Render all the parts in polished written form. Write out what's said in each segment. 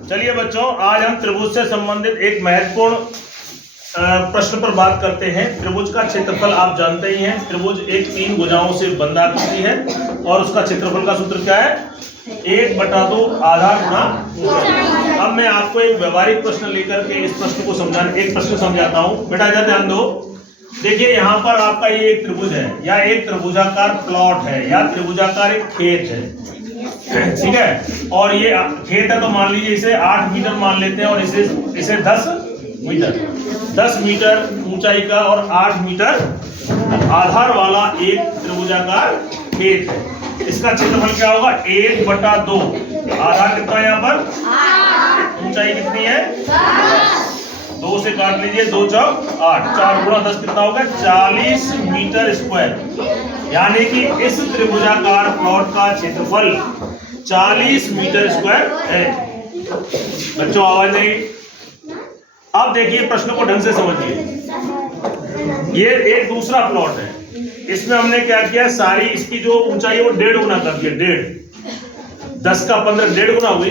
चलिए बच्चों, आज हम त्रिभुज से संबंधित एक महत्वपूर्ण प्रश्न पर बात करते हैं। त्रिभुज का क्षेत्रफल आप जानते ही हैं। त्रिभुज एक 3 भुजाओं से बंधा करती है और उसका क्षेत्रफल का सूत्र क्या है? 1/2 आधार गुना ऊंचाई। अब मैं आपको एक व्यवहारिक प्रश्न लेकर के इस प्रश्न को एक प्रश्न समझाता हूँ। बेटा इधर ध्यान दो। देखिए यहाँ पर आपका ये एक त्रिभुज है या एक त्रिभुजाकार प्लॉट है या त्रिभुजाकार एक खेत है, ठीक है। और ये खेत है तो मान लीजिए इसे 8 मीटर मान लेते हैं और इसे 10 मीटर ऊंचाई का और 8 मीटर आधार वाला एक त्रिभुजाकार खेत है। इसका क्षेत्रफल क्या होगा? 1/2। आधार कितना है यहाँ पर? 8। ऊंचाई कितनी है? 2 से काट लीजिए, 2 चौक 8, 4 गुणा 10 कितना होगा? 40 मीटर स्क्वायर। यानी कि इस त्रिभुजाकार प्लॉट का क्षेत्रफल 40 मीटर स्क्वायर है। बच्चों आवाज नहीं। अब देखिए प्रश्न को ढंग से समझिए। ये एक दूसरा प्लॉट है। इसमें हमने क्या किया? सारी इसकी जो ऊंचाई है वो 1.5 गुना कर दिया। 1.5 10 का 15 1.5 गुना हुई।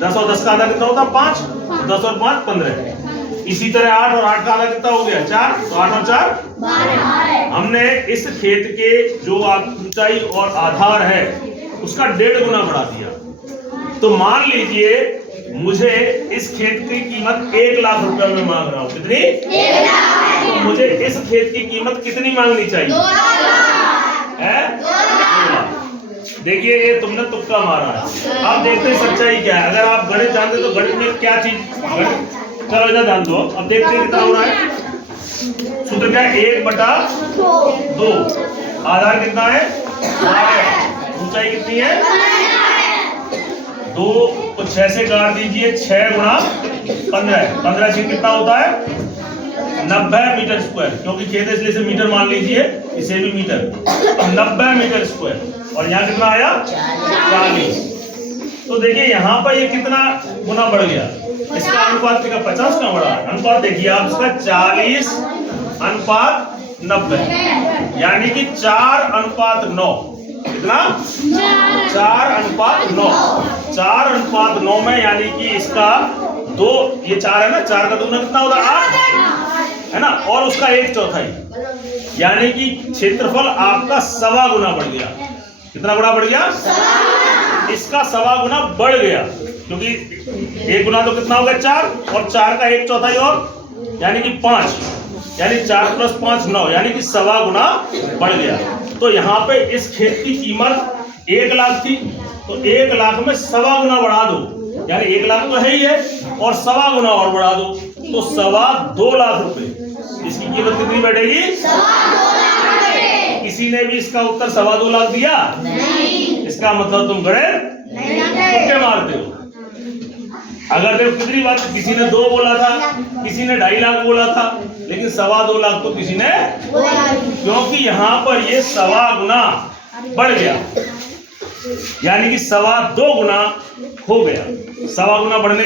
10 और 10 का आधा कितना होता? 5। 10 और 5 15। इसी तरह 8 और 8 का आधा कितना हो गया? 4। तो 8 और 4 12। हमने इस खेत के जो ऊंचाई और आधार है उसका 1.5 गुना बढ़ा दिया। तो मान लीजिए मुझे इस खेत की कीमत 1 लाख रुपए में मांग रहा हूं। कितनी? 1 लाख। तो मुझे इस खेत की कीमत कितनी मांगनी चाहिए? 2 लाख है। 2 लाख। देखिए ये तुमने तुक्का मारा है। अब देखते हैं सच्चाई क्या है। अगर आप गणित जानते तो गणित में क्या चीज, चलो इधर ध्यान दो। अब देखते हैं कितना हो रहा है। सूत्र क्या है? 1/2। आधार कितना है? 8। ऊंचाई कितनी है? 2 को 6 से काट दीजिए, 6 गुणा 15। 15 से कितना होता है? 90 मीटर स्क्वायर। क्योंकि खेत है इसलिए इसे मीटर मान लीजिए, इसे भी मीटर। 90 metre square. और यहाँ कितना आया? 40। तो देखिए यहाँ पर ये कितना गुना बढ़ गया? इसका अनुपात का 50 का बढ़ा। अनुपात देखिए आप इसका 40:90, यानी कि 4:9। कितना? 4:9। 4:9 में यानी कि इसका 2, ये 4 है ना, 4 का 2 गुना कितना होगा? 8 है ना। और उसका 1/4, यानी कि क्षेत्रफल आपका 1.25 गुना बढ़ गया। कितना गुना बढ़ गया? इसका 1.25 गुना बढ़ गया। क्योंकि 1 गुना तो कितना होगा? 4, और 4 का 1/4 और यानी कि 5, यानी 4 + 5 9, यानी कि 1.25 गुना बढ़ गया। तो यहाँ पे इस खेत की कीमत 1 लाख थी, तो 1 लाख में 1.25 गुना बढ़ा दो, यानी 1 लाख तो है ही है, और 1.25 गुना और बढ़ा दो तो 2.25 लाख रुपए। इसकी कीमत कितनी बैठेगी? 2.25 लाख। किसी ने भी इसका उत्तर 2.25 लाख दिया? नहीं। इसका मतलब तुम गणित तुक्के मारते हो। अगर देखो कितनी बात, किसी ने 2 बोला था, किसी ने 2.5 लाख बोला था, लेकिन 2.25 लाख तो किसी ने, क्योंकि यहाँ पर ये 2.25 गुना बढ़ गया, यानी कि 2.25 गुना हो गया। 2.25 गुना बढ़ने,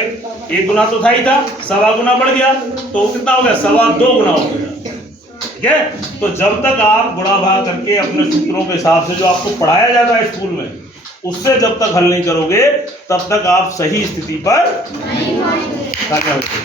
1 गुना तो था ही था, 2.25 गुना बढ़ गया तो कितना हो गया? 2.25 गुना हो गया। ठीक है। तो जब तक आप गुणा भाग करके अपने सूत्रों के हिसाब से जो आपको पढ़ाया जाता है स्कूल में, उससे जब तक हल नहीं करोगे तब तक आप सही स्थिति पर नहीं पहुंचोगे।